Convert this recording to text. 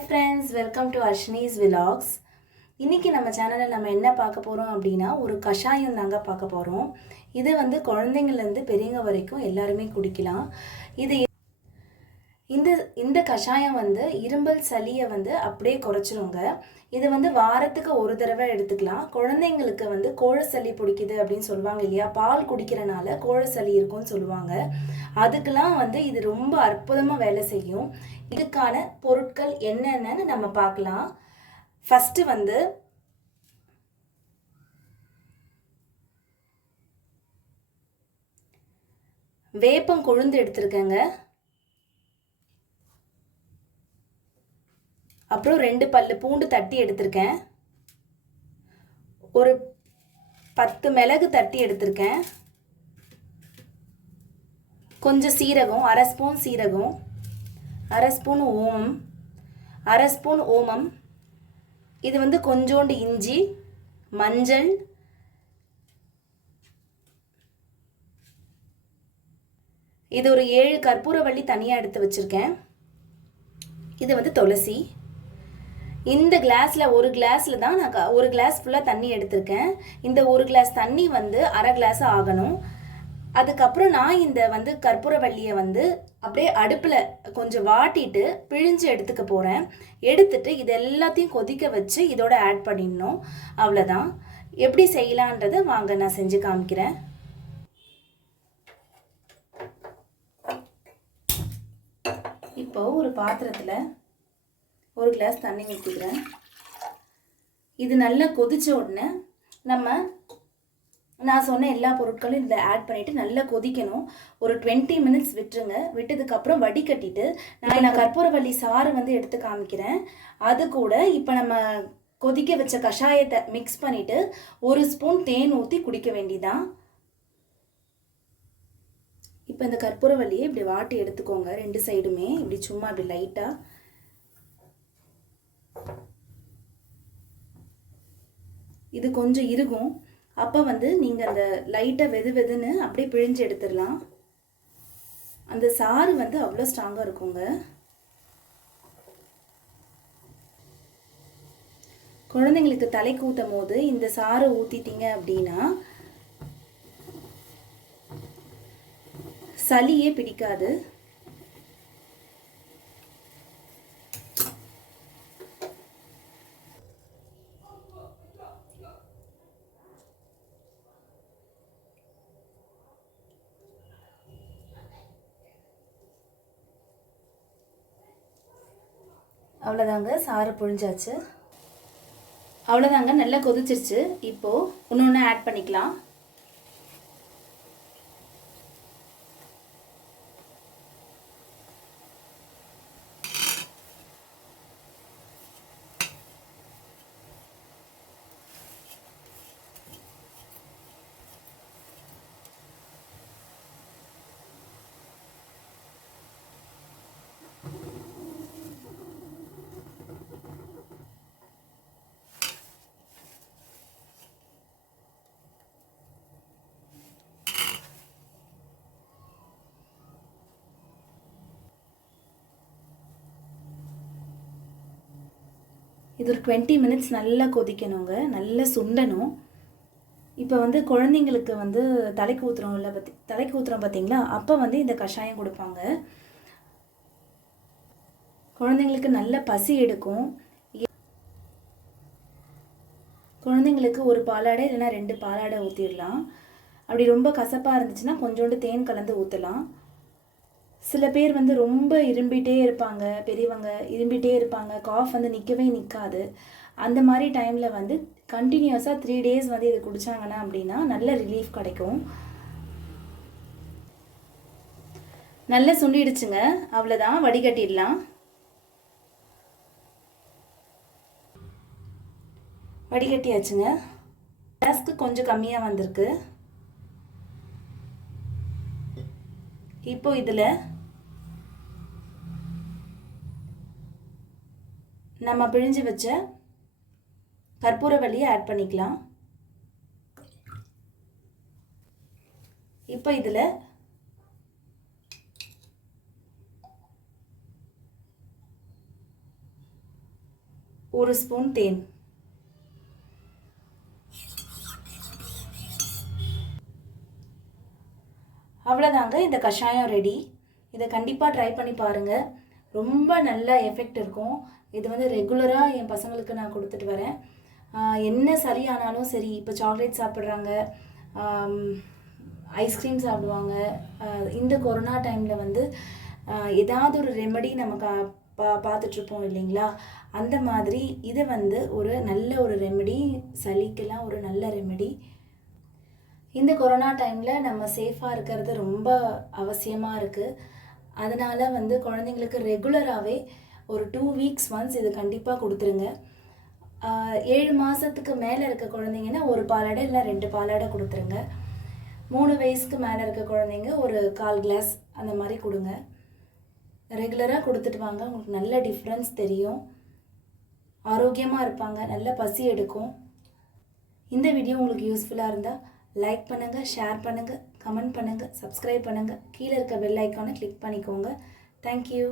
Hi friends, welcome to Ashni's Vlogs. இன்னைக்கு நம்ம சேனல்ல நம்ம என்ன பார்க்க போறோம் அப்படினா ஒரு கஷாயம் தாங்க பார்க்க போறோம். இது வந்து குழந்தைங்கள்ல இருந்து பெரியவங்க வரைக்கும் எல்லாரும் குடிக்கலாம். இது இந்த கஷாயம் வந்து இரும்பல் சளியை வந்து அப்படியே குறைச்சிருங்க. இது வந்து வாரத்துக்கு ஒரு தடவை எடுத்துக்கலாம். குழந்தைங்களுக்கு வந்து கோழ சளி பிடிக்குது அப்படின்னு சொல்லுவாங்க இல்லையா, பால் குடிக்கிறனால கோழ சளி இருக்கும்னு சொல்லுவாங்க. அதுக்கெல்லாம் வந்து இது ரொம்ப அற்புதமாக வேலை செய்யும். இதுக்கான பொருட்கள் என்னென்னு நம்ம பார்க்கலாம். ஃபஸ்ட்டு வந்து வேப்பம் கொழுந்து எடுத்துருக்கேங்க. அப்புறம் 2 பல்லு பூண்டு தட்டி எடுத்திருக்கேன். ஒரு 10 மிளகு தட்டி எடுத்திருக்கேன். கொஞ்சம் சீரகம், அரை ஸ்பூன் சீரகம், அரை ஸ்பூன் ஓமம், அரை ஸ்பூன் ஓமம். இது வந்து கொஞ்சோண்டு இஞ்சி, மஞ்சள், இது ஒரு 7 கற்பூரவள்ளி தனியாக எடுத்து வச்சுருக்கேன். இது வந்து துளசி. இந்த கிளாஸில் ஒரு கிளாஸில் தான் நான் ஒரு கிளாஸ் ஃபுல்லாக தண்ணி எடுத்திருக்கேன். இந்த ஒரு கிளாஸ் தண்ணி வந்து அரை கிளாஸ் ஆகணும். அதுக்கப்புறம் நான் இந்த வந்து கற்பூரவள்ளியை வந்து அப்படியே அடுப்பில் கொஞ்சம் வாட்டிட்டு பிழிஞ்சு எடுத்துக்க போகிறேன். எடுத்துட்டு இது எல்லாத்தையும் கொதிக்க வச்சு இதோட ஆட் பண்ணிடணும். அவ்வளோதான். எப்படி செய்யலான்றதை வாங்க நான் செஞ்சு காமிக்கிறேன். இப்போ ஒரு பாத்திரத்தில் ஒரு கிளாஸ் தண்ணி ஊற்றிக்கிறேன். இது நல்லா கொதிச்ச உடனே நான் சொன்ன எல்லா பொருட்களும் இதில் ஆட் பண்ணிவிட்டு நல்லா கொதிக்கணும். ஒரு 20 மினிட்ஸ் விட்டுருங்க. விட்டதுக்கப்புறம் வடிகட்டிட்டு நான் கற்பூரவள்ளி சாறு வந்து எடுத்து காமிக்கிறேன். அது கூட இப்போ நம்ம கொதிக்க வச்ச கஷாயத்தை மிக்ஸ் பண்ணிவிட்டு ஒரு ஸ்பூன் தேன் ஊற்றி குடிக்க வேண்டியதான். இப்போ இந்த கற்பூரவள்ளியை இப்படி வாட்டி எடுத்துக்கோங்க. 2 சைடுமே இப்படி சும்மா இப்படி லைட்டாக. இது கொஞ்சம் இருக்கும். அப்போ வந்து நீங்கள் அந்த லைட்டாக வெதுன்னு அப்படியே பிழிஞ்சு எடுத்துடலாம். அந்த சாறு வந்து அவ்வளோ ஸ்ட்ராங்காக இருக்குங்க. குழந்தைங்களுக்கு தலைக்கு ஊற்றும் போது இந்த சாறு ஊற்றிட்டீங்க அப்படின்னா சளியே பிடிக்காது. அவ்வளோதாங்க, சாறு புழிஞ்சாச்சு. அவ்வளோதாங்க, நல்லா கொதிச்சிருச்சு. இப்போது ஒன்று ஆட் பண்ணிக்கலாம். இது ஒரு 20 மினிட்ஸ் நல்லா கொதிக்கணுங்க, நல்லா சுண்டணும். இப்போ வந்து குழந்தைங்களுக்கு வந்து தலைக்கு ஊற்றுறோம் பார்த்தீங்களா, அப்போ வந்து இந்த கஷாயம் கொடுப்பாங்க. குழந்தைங்களுக்கு நல்ல பசி எடுக்கும். குழந்தைங்களுக்கு ஒரு பாலாடை இல்லைன்னா 2 பாலாடை ஊற்றிடலாம். அப்படி ரொம்ப கசப்பாக இருந்துச்சுன்னா கொஞ்சோண்டு தேன் கலந்து ஊற்றலாம். சில பேர் வந்து ரொம்ப இரும்பிகிட்டே இருப்பாங்க, பெரியவங்க இரும்பிகிட்டே இருப்பாங்க, காஃப் வந்து நிற்கவே நிற்காது. அந்த மாதிரி டைமில் வந்து கண்டினியூஸாக 3 டேஸ் வந்து இது குடித்தாங்கன்னா அப்படின்னா நல்ல ரிலீஃப் கிடைக்கும். நல்லா சுண்டிடுச்சுங்க. அவ்வளோதான், வடிகட்டிடலாம். வடிகட்டியாச்சுங்க. கேஸ்க்கு கொஞ்சம் கம்மியாக வந்திருக்கு. இப்போ இதில் நம்ம பிழிஞ்சு வச்ச கற்பூரவள்ளியை ஆட் பண்ணிக்கலாம். இப்போ இதில் 1 ஸ்பூன் தேன். அவ்வளோதாங்க, இந்த கஷாயம் ரெடி. இதை கண்டிப்பாக ட்ரை பண்ணி பாருங்கள். ரொம்ப நல்ல எஃபெக்ட் இருக்கும். இது வந்து ரெகுலராக என் பசங்களுக்கு நான் கொடுத்துட்டு வரேன். என்ன சளி ஆனாலும் சரி, இப்போ சாக்லேட் சாப்பிட்றாங்க, ஐஸ்கிரீம் சாப்பிடுவாங்க. இந்த கொரோனா டைமில் வந்து ஏதாவது ஒரு ரெமெடி நமக்கு பார்த்துட்ருப்போம் இல்லைங்களா? அந்த மாதிரி இது வந்து ஒரு நல்ல ஒரு ரெமெடி, சளிக்கெல்லாம் ஒரு நல்ல ரெமெடி. இந்த கொரோனா டைமில் நம்ம சேஃபாக இருக்கிறது ரொம்ப அவசியமாக இருக்குது. அதனால் வந்து குழந்தைங்களுக்கு ரெகுலராகவே ஒரு 2 வீக்ஸ் ஒன்ஸ் இது கண்டிப்பாக கொடுத்துருங்க. 7 மாதத்துக்கு மேலே இருக்க குழந்தைங்கன்னா 1 பாலாடை இல்லை 2 பாலாடை கொடுத்துருங்க. 3 வயசுக்கு மேலே இருக்க குழந்தைங்க ஒரு 1/4 கிளாஸ் அந்த மாதிரி கொடுங்க. ரெகுலராக கொடுத்துட்டு வாங்க. உங்களுக்கு நல்ல டிஃப்ரென்ஸ் தெரியும். ஆரோக்கியமாக இருப்பாங்க, நல்ல பசி எடுக்கும். இந்த வீடியோ உங்களுக்கு யூஸ்ஃபுல்லாக இருந்தால் லைக் பண்ணுங்கள், ஷேர் பண்ணுங்கள், கமெண்ட் பண்ணுங்கள், சப்ஸ்கிரைப் பண்ணுங்கள். கீழே இருக்க பெல் ஐக்கானை கிளிக் பண்ணிக்கோங்க. தேங்க்யூ.